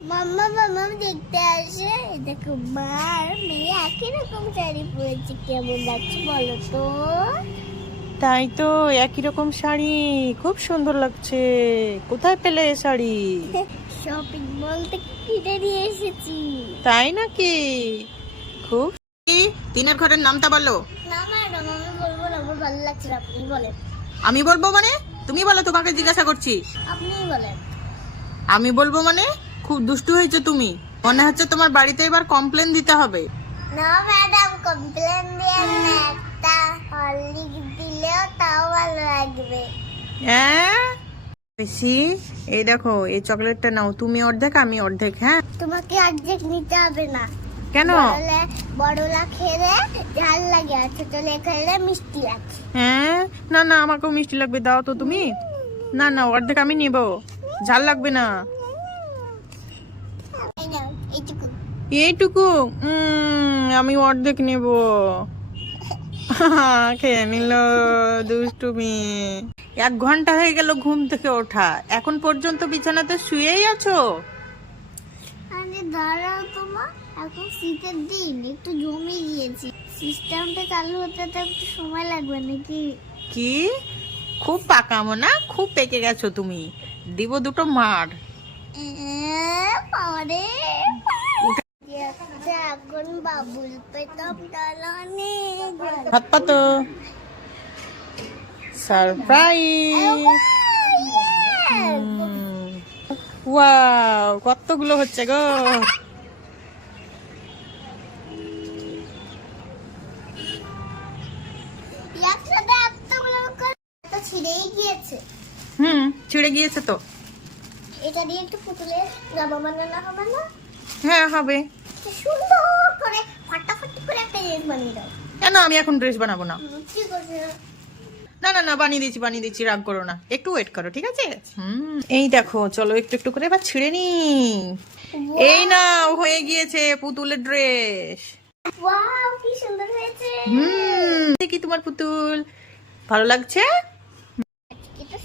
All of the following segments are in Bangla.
মাম্মা মাম্মা দেখতে আসে। দেখো মা আর মেয়ে একই রকম শাড়ি পরেছে। কেমন লাগছে বলো তো? তাই তো একই রকম শাড়ি। খুব সুন্দর লাগছে। কোথায় পেলে এ শাড়ি? শপিং মল থেকে কিনে নিয়ে এসেছি। তাই নাকি? খুব তিনের ঘরের নামটা বলো। না ম্যাডাম আমি বলব না আমার ভালো লাগছে না আপনি বলেন। আমি বলব মানে? তুমি বলো তোমাকে জিজ্ঞাসা করছি। আপনিই বলেন। আমি বলব মানে? খুব দুষ্টু হয়েছে তুমি। মনে হচ্ছে তোমার বাড়িতে এবার কমপ্লেন দিতে হবে। না ম্যাডাম কমপ্লেন দিয়ে না একটা দিলেও তাও ভালো লাগবে। হ্যাঁ? বেশি এই দেখো এই চকলেটটা নাও। তুমি অর্ধেক আমি অর্ধেক হ্যাঁ? তোমাকে অর্ধেক নিতে হবে না। কেন? বড়লা বড়লা খেলে ঝাল লাগে আর ছোটলে খেলে মিষ্টি লাগে। হ্যাঁ? না না আমাকেও মিষ্টি লাগবে দাও তো তুমি। না না অর্ধেক আমি নিব। ঝাল লাগবে না এই নাও এইটুকু? আমি অর্ধেক নেব। খেয়ে নিল দুষ্টুমি। এক ঘণ্টা হয়ে গেল ঘুম থেকে ওঠা। এখন পর্যন্ত বিছানাতে শুয়েই আছো? দাঁড়াও তোমা এখন শীতের দিন একটু জমে গিয়েছে। সিস্টেমটা চালু হতে তো একটু সময় লাগবে নাকি? কি? খুব পাকামো না? খুব পেকে গেছো তুমি। দিব দুটো মার। পরে হাত পাতো সারপ্রাইজ ওয়াও কতগুলো হচ্ছে গো? হুম ছিঁড়ে গিয়েছে তো। এটা দিয়ে একটু পুতুলের জামা বানানো হবে না? হ্যাঁ হবে। সুন্দর করে ফাটাফাটি করে একটা জিনিস বানিয়ে দাও। কেন আমি এখন ড্রেস বানাবো না। ঠিক আছে। না না না বানিয়ে দিচ্ছি বানিয়ে দিচ্ছি রাগ করো না। একটু ওয়েট করো ঠিক আছে? হুম এই দেখো চলো একটু একটু করে এবার ছিঁড়ে নি। এই না হয়ে গিয়েছে পুতুলের ড্রেস ওয়াও কি সুন্দর হয়েছে। হুম তোমার পুতুল। ভালো লাগছে?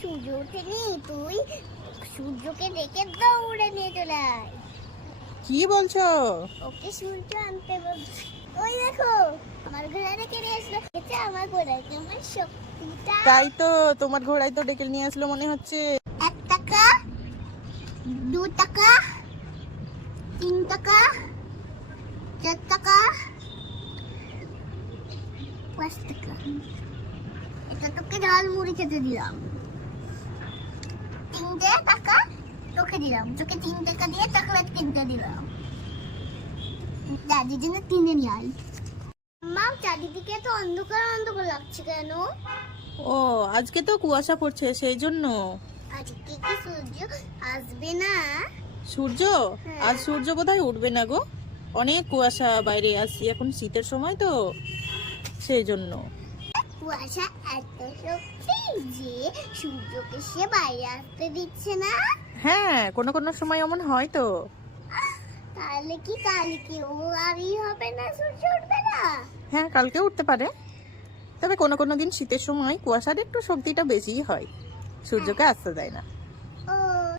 সূর্য ওঠেনি তুই সূর্যকে দেখে দৌড়ে নিয়ে চলে আয়। কি বলছো? ওকে সূর্য আনতে বলছি। ওই দেখো আমার ঘোড়া ডেকে নিয়ে আসলো। এটা আমার ঘোড়া কেমন শক্তিটা। তাই তো তোমার ঘোড়াই তো ডেকে নিয়ে আসলো মনে হচ্ছে। এক টাকা দু টাকা তিন টাকা চার টাকা পাঁচ টাকা। এটা তোকে ঝাল মুড়ি খেতে দিলাম। তিনটে টাকা তোকে দিলাম। তোকে তিন টাকা দিয়ে চকলেট কিনতে দিলাম। দাদির জন্য তিনে নিয়ে আই মা চারিদিকে তো অন্ধকার অন্ধকার লাগছে কেন? ও আজকে তো কুয়াশা পড়ছে সেই জন্য। আজকে কি সূর্য আসবে না? সূর্য? আজ সূর্য বোধহয় উঠবে না গো। অনেক কুয়াশা বাইরে আসছি এখন শীতের সময় তো। সেই জন্য। কুয়াশা এত শক্তি যে সূর্যকে সে বাইরে আসতে দিচ্ছে না। হ্যাঁ কোনো কোনো সময় এমন হয় তো। তাহলে কি কালকে ও আরই হবে না সূর্য উঠবে না? হ্যাঁ কালকে উঠতে পারে। তবে কোনো কোনো দিন শীতের সময় কুয়াশার একটু শক্তিটা বেশিই হয়। সূর্যকে আসতে দেয় না।